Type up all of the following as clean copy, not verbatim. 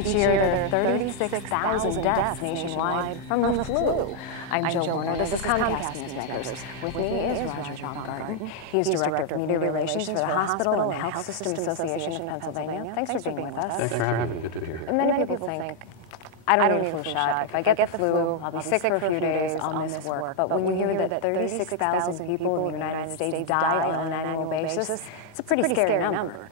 Each year, there are 36,000 deaths nationwide from the flu. I'm Jill Warner. This is Comcast Newsmakers. With me is Roger Baumgarten. He's Director of Media Relations for the Hospital and Health System Association of Pennsylvania. Thanks for being with us. Thanks for having me. Good to be here. Many people think, I don't need a flu shot. If I get the flu, I'll be sick for a few days, I'll miss work. But when you hear that 36,000 people in the United States die on an annual basis, it's a pretty scary number.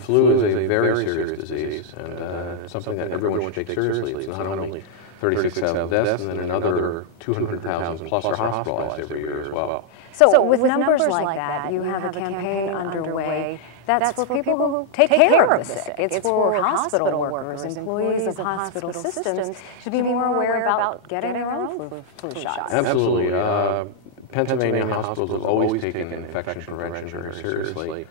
Flu is a very serious disease, and something that everyone should take seriously. It's not only 36,000 deaths, and then another 200,000 plus are hospitalized every year as well. So with numbers like that, you have a campaign underway that's for people who take care of the sick. It's for hospital workers, employees of hospital systems to be more aware about getting their own flu shots. Absolutely. Pennsylvania hospitals have always taken infection prevention very seriously.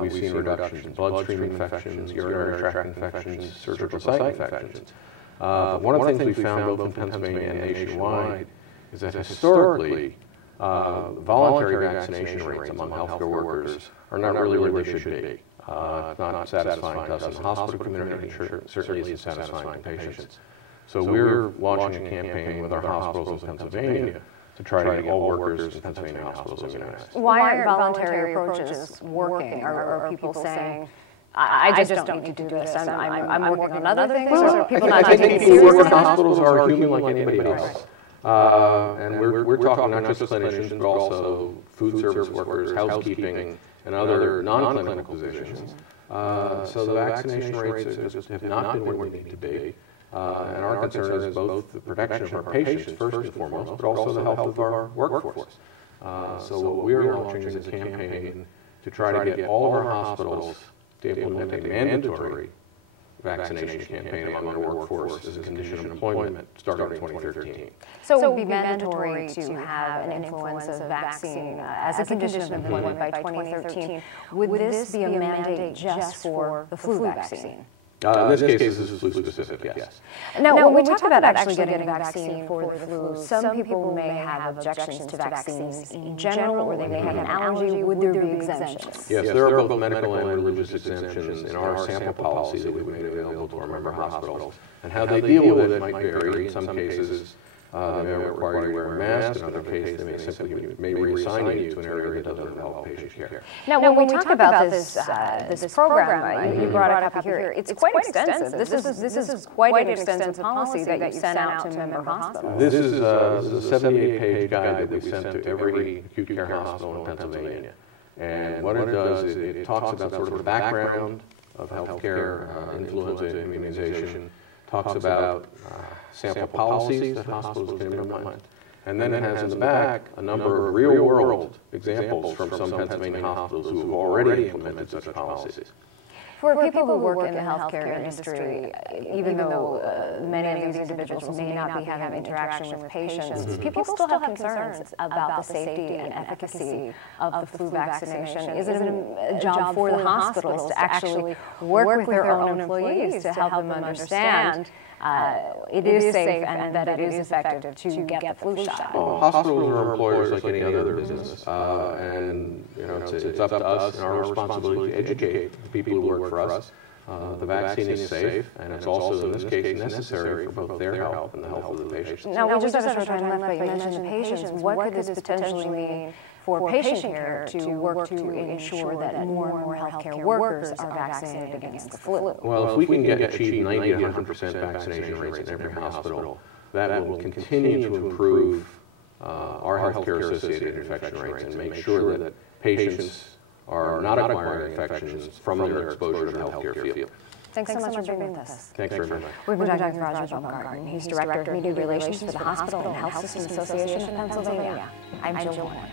We've seen reductions in bloodstream infections, urinary tract infections, surgical site infections. One of the things we found both in Pennsylvania and nationwide is that historically, voluntary vaccination rates among healthcare workers are not really where they should be. It's not satisfying to us in the hospital community, and certainly isn't satisfying to patients. So we're launching a campaign with our hospitals in Pennsylvania to try to get all workers in Pennsylvania hospitals immunized. Why aren't voluntary approaches working? Are people saying, I just don't need to do this, I'm working on other things? Well, or are people I not think taking it people who work in seriously? hospitals are human like anybody else. And we're talking not just clinicians, but also food service workers, housekeeping, and other non-clinical positions. So the vaccination rates just have not been where they need to be. And our concern is both the protection of our patients, first and foremost, but also the health of our workforce. So what we're launching is a campaign to try to get all of our hospitals to implement a mandatory vaccination campaign among their workforce as a condition of employment starting in 2013. So it would be mandatory to have an influenza vaccine as a condition of employment by 2013. Would this be a mandate just for the flu vaccine? In this case, this is flu specific, yes. Now, when we talk about actually getting a vaccine for the flu, some people may have objections to vaccines in general, or they may have an allergy. Would there be exemptions? Yes, there are both medical and religious exemptions in our sample policy that we've made available to our member hospitals. And how they deal with it might vary. In some cases, they may require you to wear a mask. In other cases, they may simply reassign you to an area that doesn't involve patient care. Now, when we talk about this program, you brought it up here, it's quite extensive. This is quite an extensive policy that you sent out to member hospitals. This is a 78-page guide that we sent to every acute care hospital in Pennsylvania. And what it does is it talks about sort of the background of healthcare, influenza immunization, talks about sample policies that hospitals can implement, and then it has in the back a number of real-world examples from some Pennsylvania hospitals who have already implemented such policies. For people who work in the healthcare industry, even though many of these individuals may not be having interaction with patients, people still have concerns about the safety and efficacy of the flu vaccination. Is it a job for the hospitals to actually work with their own employees to help them understand it is safe and that it is effective to get the flu shot? Well, hospitals are employers like any other business, and it's up to us and our responsibility to educate the people who work for us. The vaccine is safe, and it's also, in this case, necessary for both their health and the health of the patients. Now, we just have a short time left, but you mentioned the patients. What could this potentially mean for patient care to work to ensure that more and more healthcare workers are vaccinated against the flu? Well, if we can achieve 90 to 100% vaccination rates in every hospital, that will continue to improve our healthcare-associated infection rates and make sure that patients are not acquiring infections from their exposure to the healthcare field. Thanks so much for being with us. Thanks very much. We've been talking to Roger Baumgarten. He's Director of Media Relations for the Hospital and Health System Association of Pennsylvania. I'm Jill Warner.